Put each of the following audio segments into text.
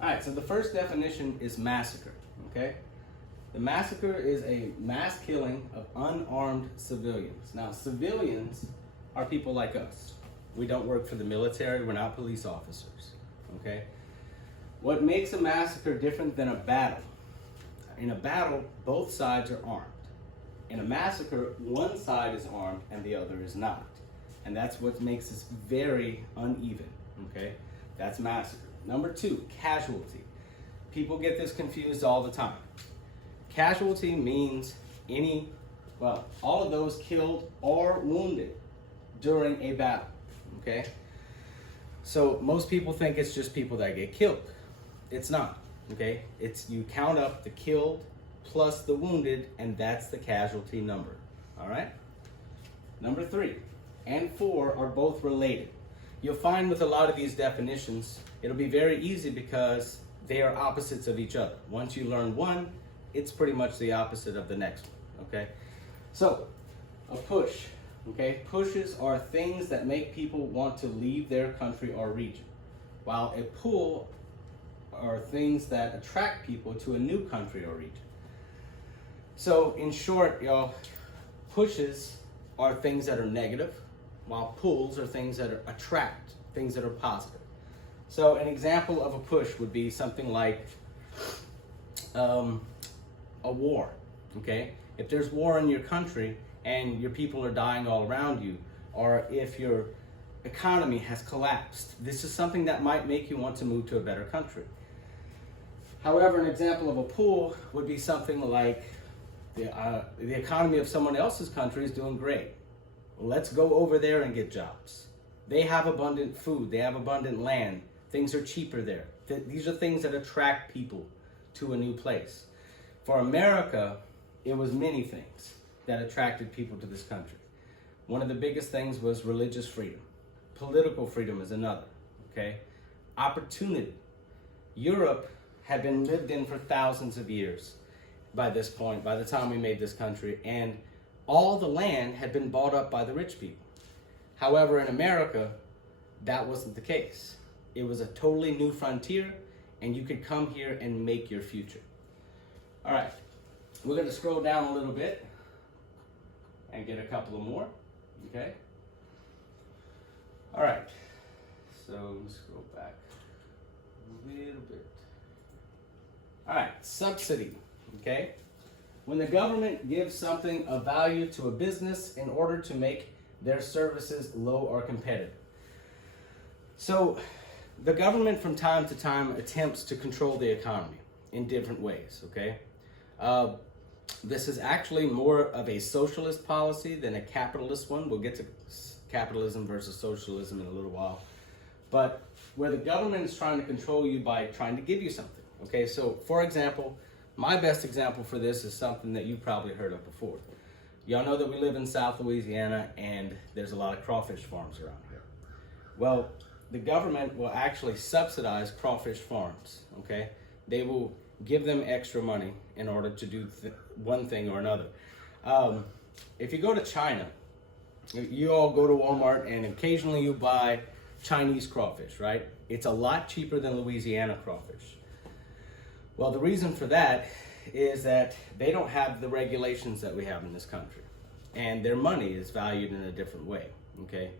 All right, so the first definition is massacre, okay? The massacre is a mass killing of unarmed civilians. Now, civilians are people like us. We don't work for the military, we're not police officers, okay? What makes a massacre different than a battle? In a battle, both sides are armed. In a massacre, one side is armed and the other is not. And that's what makes this very uneven, okay? That's massacre. Number two, casualty. People get this confused all the time. Casualty means all of those killed or wounded during a battle, okay? So most people think it's just people that get killed. It's not, okay? You count up the killed plus the wounded, and that's the casualty number, all right? Number 3 and 4 are both related. You'll find with a lot of these definitions, it'll be very easy because they are opposites of each other. Once you learn one, it's pretty much the opposite of the next one, okay? So, a push, okay? Pushes are things that make people want to leave their country or region, while a pull are things that attract people to a new country or region. So, in short, y'all, pushes are things that are negative, while pulls are things that attract, things that are positive. So an example of a push would be something like a war, okay? If there's war in your country and your people are dying all around you, or if your economy has collapsed, this is something that might make you want to move to a better country. However, an example of a pull would be something like the economy of someone else's country is doing great. Let's go over there and get jobs. They have abundant food, they have abundant land, things are cheaper there. These are things that attract people to a new place. For America, it was many things that attracted people to this country. One of the biggest things was religious freedom. Political freedom is another, okay? Opportunity. Europe had been lived in for thousands of years by this point, by the time we made this country, and all the land had been bought up by the rich people. However, in America, that wasn't the case. It was a totally new frontier, and you could come here and make your future. All right, we're gonna scroll down a little bit and get a couple of more, okay? All right, so let's go back a little bit. All right, subsidy, okay? When the government gives something of value to a business in order to make their services low or competitive. So the government from time to time attempts to control the economy in different ways, okay? This is actually more of a socialist policy than a capitalist one. We'll get to capitalism versus socialism in a little while. But where the government is trying to control you by trying to give you something, okay? So for example, my best example for this is something that you've probably heard of before. Y'all know that we live in South Louisiana and there's a lot of crawfish farms around here. Well, the government will actually subsidize crawfish farms, okay? They will give them extra money in order to do one thing or another. If you go to China, you all go to Walmart and occasionally you buy Chinese crawfish, right? It's a lot cheaper than Louisiana crawfish. Well, the reason for that is that they don't have the regulations that we have in this country. And their money is valued in a different way, okay?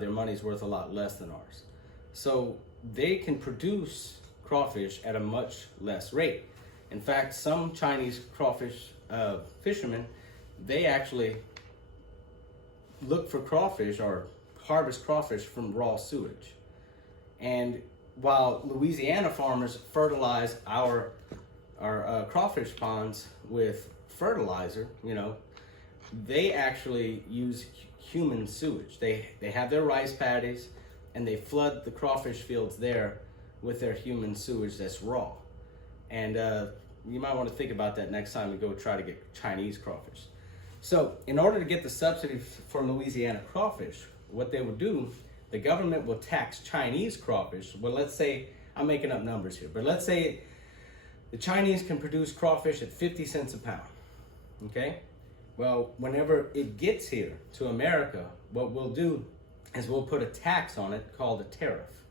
Their money's worth a lot less than ours. So they can produce crawfish at a much less rate. In fact, some Chinese crawfish fishermen, they actually look for crawfish or harvest crawfish from raw sewage. And while Louisiana farmers fertilize our crawfish ponds with fertilizer, you know, they actually use human sewage. They have their rice paddies and they flood the crawfish fields there with their human sewage that's raw. And you might want to think about that next time you go try to get Chinese crawfish. So in order to get the subsidy for Louisiana crawfish, what they will do, the government will tax Chinese crawfish. Well, let's say, I'm making up numbers here, but let's say the Chinese can produce crawfish at 50 cents a pound, okay? Well, whenever it gets here to America, what we'll do is we'll put a tax on it called a tariff.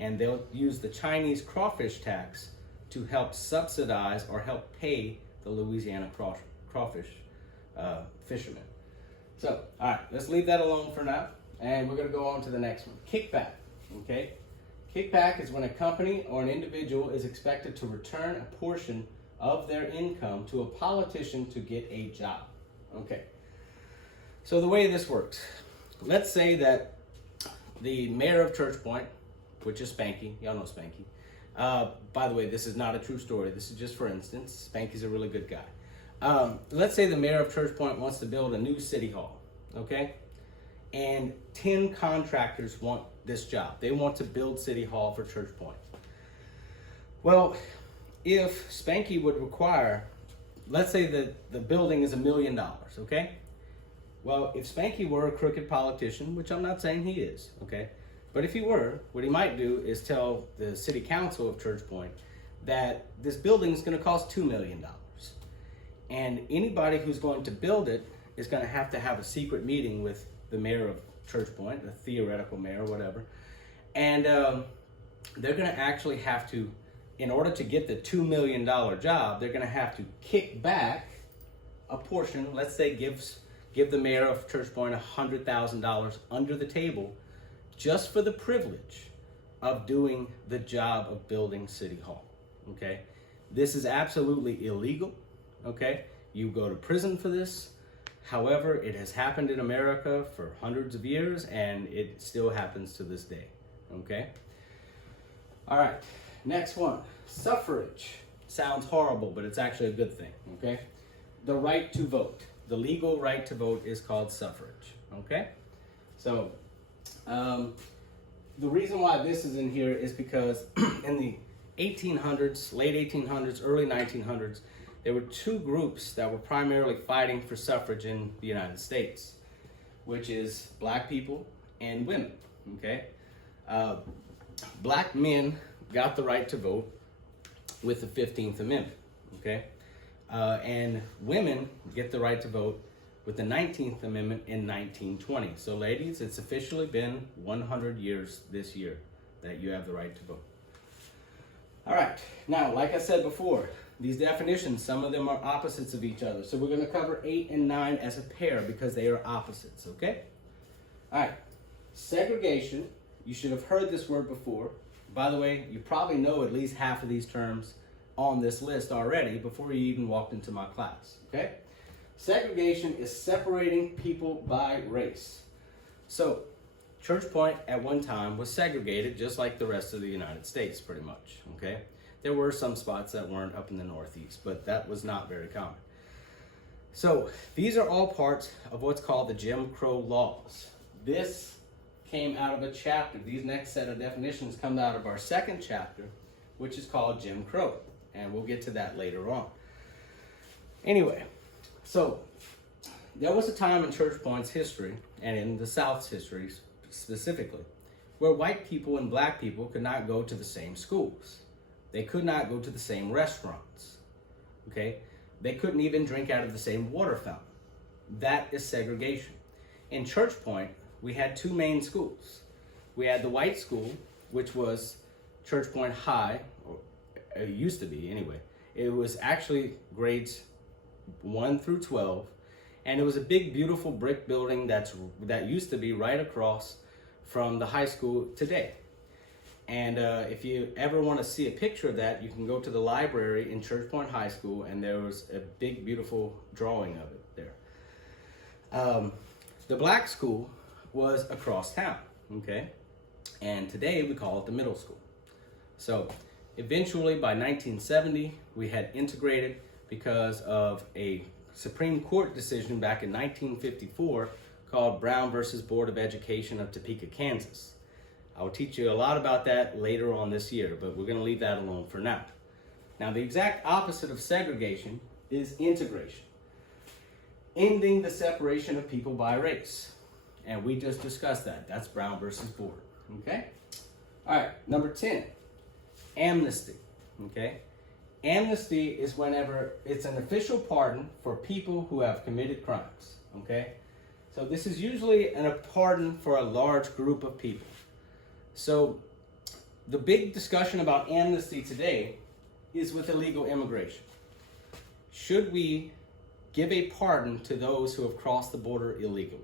and they'll use the Chinese crawfish tax to help subsidize or help pay the Louisiana crawfish fishermen. So, all right, let's leave that alone for now, and we're going to go on to the next one. Kickback, okay? Kickback is when a company or an individual is expected to return a portion of their income to a politician to get a job, okay? So the way this works, let's say that the mayor of Church Point, which is Spanky, y'all know Spanky. By the way, this is not a true story. This is just for instance. Spanky's a really good guy. Let's say the mayor of Church Point wants to build a new city hall, okay? And 10 contractors want this job. They want to build City Hall for Church Point. Well, if Spanky would require, let's say that the building is $1 million, okay? Well, if Spanky were a crooked politician, which I'm not saying he is, okay? But if he were, what he might do is tell the city council of Church Point that this building is going to cost $2 million. And anybody who's going to build it is going to have a secret meeting with the mayor of Church Point, the theoretical mayor, whatever. And they're going to actually have to, in order to get the $2 million job, they're going to have to kick back a portion, let's say give the mayor of Church Point $100,000 under the table just for the privilege of doing the job of building City Hall, okay? This is absolutely illegal, okay? You go to prison for this. However, it has happened in America for hundreds of years, and it still happens to this day, okay? All right, next one, suffrage. Sounds horrible, but it's actually a good thing, okay? The right to vote. The legal right to vote is called suffrage, okay? So, the reason why this is in here is because in the 1800s, late 1800s, early 1900s, there were two groups that were primarily fighting for suffrage in the United States, which is black people and women, okay? Black men got the right to vote with the 15th Amendment, okay? And women get the right to vote with the 19th Amendment in 1920. So ladies, it's officially been 100 years this year that you have the right to vote. All right, now, like I said before, these definitions, some of them are opposites of each other. So we're gonna cover 8 and 9 as a pair because they are opposites, okay? All right, segregation, you should have heard this word before. By the way, you probably know at least half of these terms on this list already before you even walked into my class, okay? Segregation is separating people by race. So, Church Point at one time was segregated just like the rest of the United States, pretty much, okay? There were some spots that weren't up in the Northeast, but that was not very common. So, these are all parts of what's called the Jim Crow laws. This came out of a chapter. These next set of definitions come out of our second chapter, which is called Jim Crow, and we'll get to that later on. Anyway, so there was a time in Church Point's history, and in the South's history specifically, where white people and black people could not go to the same schools. They could not go to the same restaurants, okay? They couldn't even drink out of the same water fountain. That is segregation. In Church Point, we had two main schools. We had the white school, which was Church Point High, or it used to be anyway. It was actually grades 1 through 12, and it was a big, beautiful brick building that used to be right across from the high school today. And if you ever want to see a picture of that, you can go to the library in Church Point High School, and there was a big, beautiful drawing of it there. The black school was across town, okay? And today we call it the middle school. So eventually by 1970, we had integrated because of a Supreme Court decision back in 1954 called Brown versus Board of Education of Topeka, Kansas. I will teach you a lot about that later on this year, but we're going to leave that alone for now. Now, the exact opposite of segregation is integration, ending the separation of people by race. And we just discussed that. That's Brown versus Board, okay? All right, number 10, amnesty, okay? Amnesty is whenever it's an official pardon for people who have committed crimes, okay? So this is usually a pardon for a large group of people. So the big discussion about amnesty today is with illegal immigration. Should we give a pardon to those who have crossed the border illegally?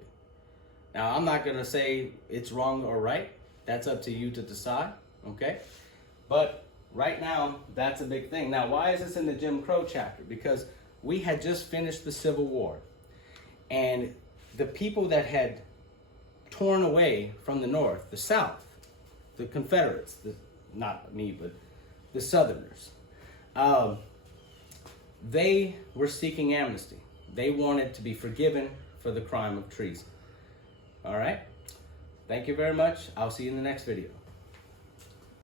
Now, I'm not going to say it's wrong or right. That's up to you to decide, okay? But right now, that's a big thing. Now, why is this in the Jim Crow chapter? Because we had just finished the Civil War, and the people that had torn away from the North, the South, the Confederates, not me, but the Southerners, they were seeking amnesty. They wanted to be forgiven for the crime of treason. All right? Thank you very much. I'll see you in the next video.